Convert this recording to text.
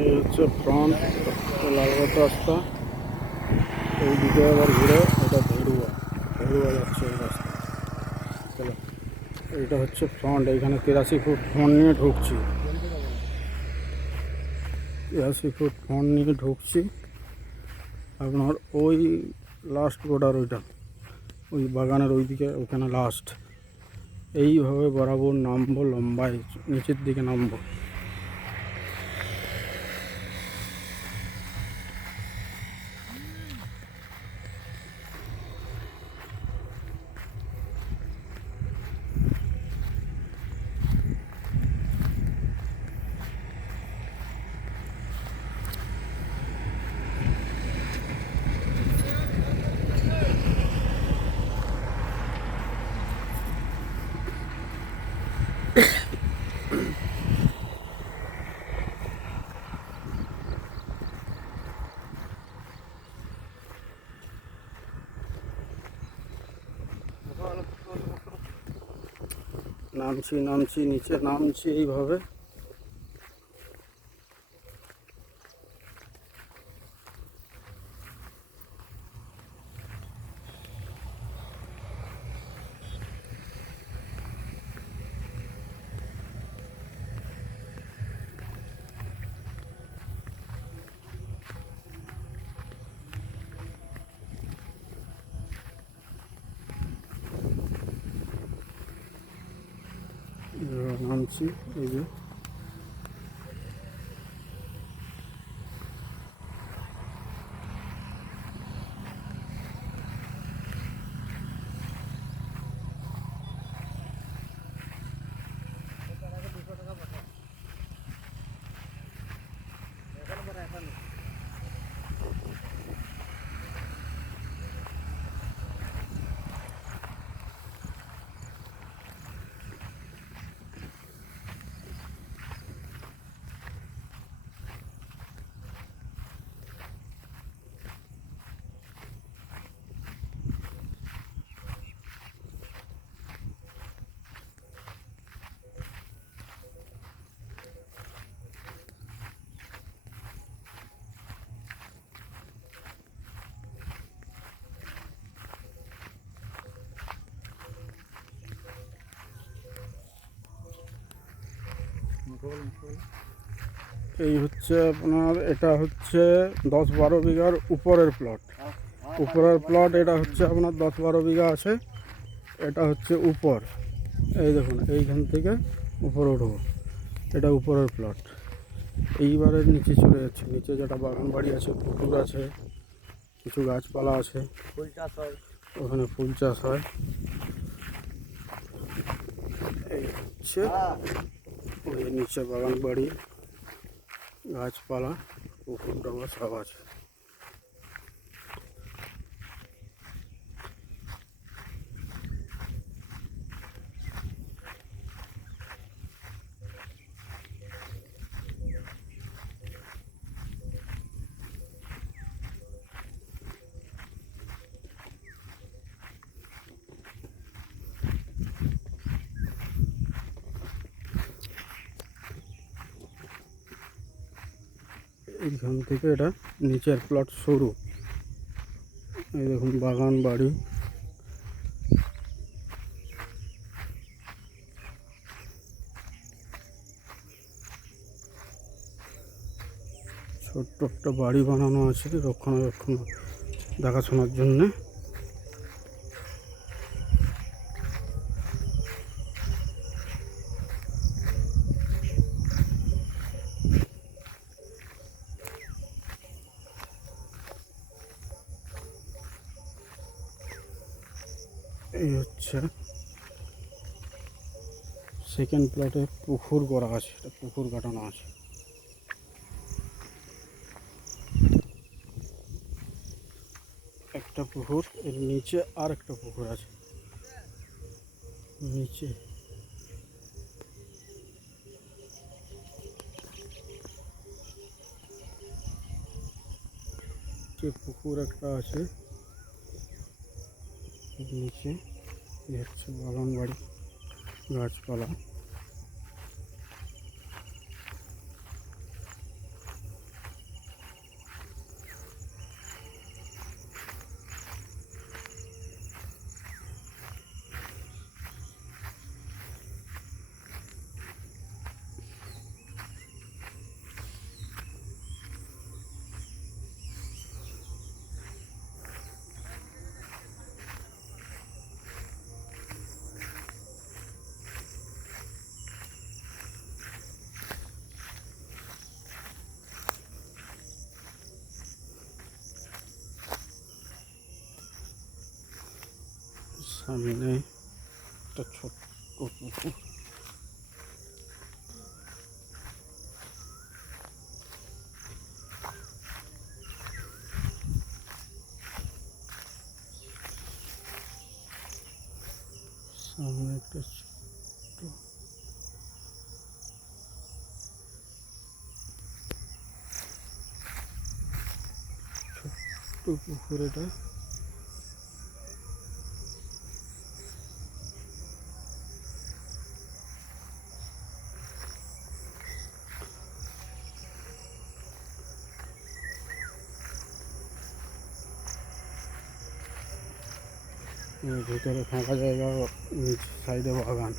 এই হচ্ছে ফ্রন্ট লালগড় রাস্তা। এই দিকে আবার ঘুরে এটা ভেড়ুয়া যাচ্ছে এই রাস্তা। চলো, এইটা হচ্ছে ফ্রন্ট। এইখানে 83 ফুট ফ্রন্ট নিয়ে ঢুকছি। 83 ফুট ফ্রন্ট নিয়ে ঢুকছি। আপনার ওই লাস্ট বর্ডার ওইটা, ওই বাগানের ওইদিকে, ওখানে লাস্ট। এইভাবে বরাবর নামবো, লম্বায় নিচের দিকে নামবো। নামছি নিচে নামছি এইভাবে। নামছি এই যে। এই হচ্ছে আপনার, এটা হচ্ছে 10-12 বিঘার উপরের প্লট। এটা হচ্ছে আপনার 10-12 বিঘা আছে। এটা হচ্ছে উপর। এই দেখুন, এইখান থেকে উপরে উঠবো। এটা উপরের প্লট। এইবারে নিচে চলে যাচ্ছে। নিচে যেটা বাগান বাড়ি আছে, পুকুর আছে, কিছু গাছপালা আছে, ফুল চাষ হয়, ওখানে ফুল চাষ হয়। এই হচ্ছে ওই নিচে বাগান বাড়ি, গাছপালা, পুকুর ডাঙা সব আছে। এইখান থেকে এটা নিচের প্লট শুরু। এই দেখুন বাগান বাড়ি, ছোট্ট একটা বাড়ি বানানো আছে রক্ষণাবেক্ষণ দেখাশোনার জন্যে। এই হচ্ছে সেকেন্ড প্লটে পুকুর করা আছে, এটা পুকুর কাটানো আছে। একটা পুকুর, এর নিচে আর একটা পুকুর আছে নিচে। যে পুকুর একটা আছে নিচে। এই হচ্ছে বাগান বাড়ি, গাছপালা। সামনে একটা ছোট্ট পুকুর। সামনে একটা ছোট্ট পুকুর এটা। ভিতরে ফাঁকা জায়গা, নিচ সাইডে বাগান।